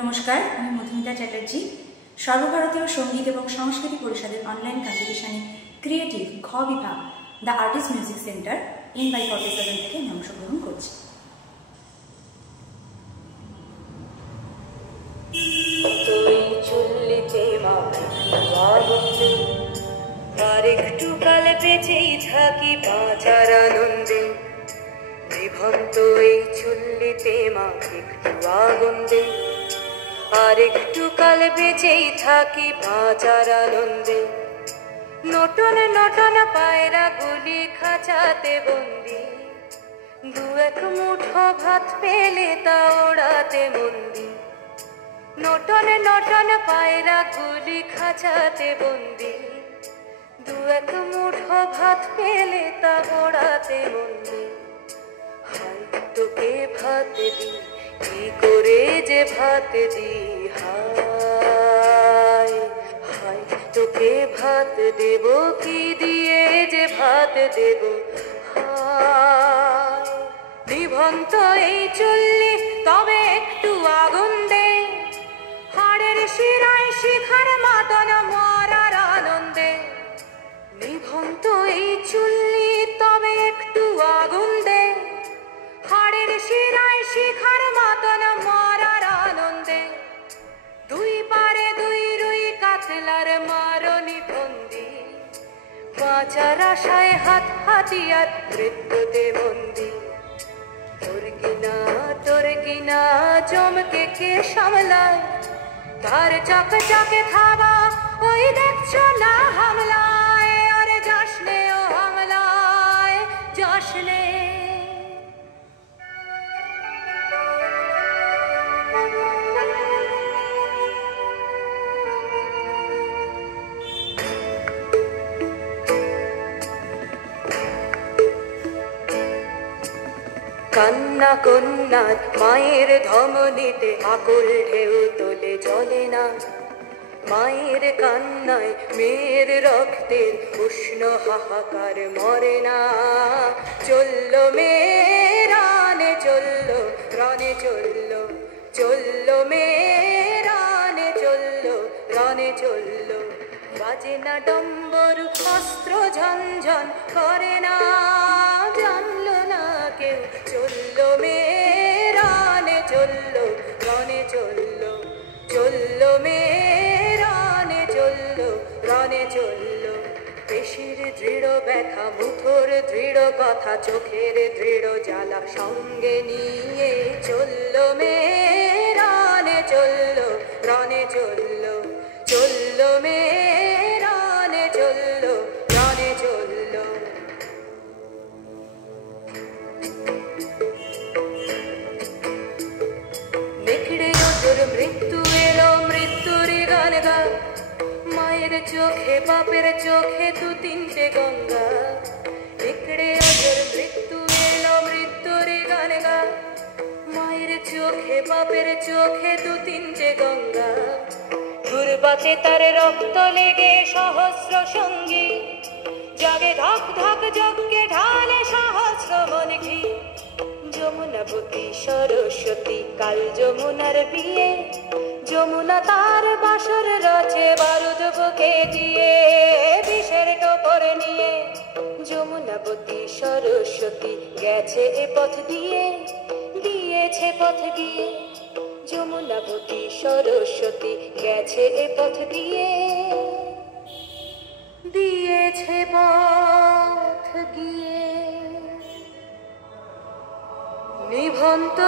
নমস্কার, আমি মধুমিতা চ্যাটার্জি। সর্বভারতীয় সঙ্গীত এবং সংস্কৃতি পরিষদের অনলাইন কম্পিটিশনে ক্রিয়েটিভ ঘ বিভাগ the artist music centre N/47 থেকে আমি অংশগ্রহণ করছি। আর একটু কাল বেঁচেই থাকি বাঁচার আনন্দে, জীবন্ত এই চুল্লিতে মা একটু আগুন দে। আর একটু কাল বেঁচেই থাকি বাঁচার আনন্দে, নটন নটন পায়রা গুলি খাঁচাতে বন্দি, দু এক মুঠো ভাত পেলে তা ওড়াতে মন্দি। নটন নটন পায়রা গুলি খাঁচাতে বন্দি, দু এক মুঠো ভাত পেলে তা ওড়াতে মন্দি। হাই তোকে ভাত দি, কি করে যে ভাত দি, হায় হায় তোকে ভাত দেব, কি দিয়ে যে ভাত দেব, হায়। নিভন্ত এই চুল্লি তবে একটু আগুন দে, হাড়ের শিরায় শিখার মাতন মরার আনন্দে। নিভন্ত এই চুল্লি তবে একটু আগুন দে, হাড়ের শিরায় শিখার মাতন মরার আনন্দে। দুই পারে দুই রুই কাতলার মারণি ফন্দি, বাঁচার আশায় হাত হাতিয়ার মৃত্যুতে বন্দি। তোর কিনা জমকে কে সামলায়, তার চাকে চাকে থাবা ওই দেখছো না হামলায়। আরে যাসনে ও হামলায় যাসনে। কান্না কন্যার মায়ের ধমনীতে আকুল ঢেউ তোলে জলে না, মায়ের কান্নায় মেয়ের রক্তের উষ্ণ হাহাকার মরে না। চলল মেয়ে রানে চলল, রানে চলল, চলল মেয়ে রানে চলল, রানে চলল। বাজে না ডম্বরু অস্ত্র ঝনঝন করে না, জানলো না কেউ। চলল মেয়ে রানে চলল, রানে চলল, চলল মেয়ে রানে চলল, রানে চলল। পেশির দৃঢ় ব্যথা, মুঠোর দৃঢ় কথা, চোখের দৃঢ় জ্বালা সঙ্গে নিয়ে চলল মেয়ে রানে চলল, রানে চলল, চলল মেয়ে রানে চলল, রানে চলল। নেকড়ে ওজোর মৃত্যু এলো, মৃত্যুর গান গা, মায়ের চোখে বাপের চোখে দু তিনটে গঙ্গা। নেকড়ে ওজোর মৃত্যু এলো, মৃত্যুর গান গা, মায়ের চোখে বাপের চোখে দু তিনটে গঙ্গা। দুর্বাতে তার রক্ত লেগে সহস্র সঙ্গী, জাগে ধাক ধাক যজ্ঞে ঢালে সহস্র মন ঘি। যমুনাবতী সরস্বতী কাল যমুনার বিয়ে, যমুনা তার বাসর রচে বারুদ বুকে দিয়ে, বিষের টোপর নিয়ে। যমুনাবতী সরস্বতী গেছে এ পথ দিয়ে, দিয়েছে পথ গিয়ে। যমুনাবতী সরস্বতী গেছে এ পথ দিয়ে, দিয়েছে পথ গিয়ে। নিভন্ত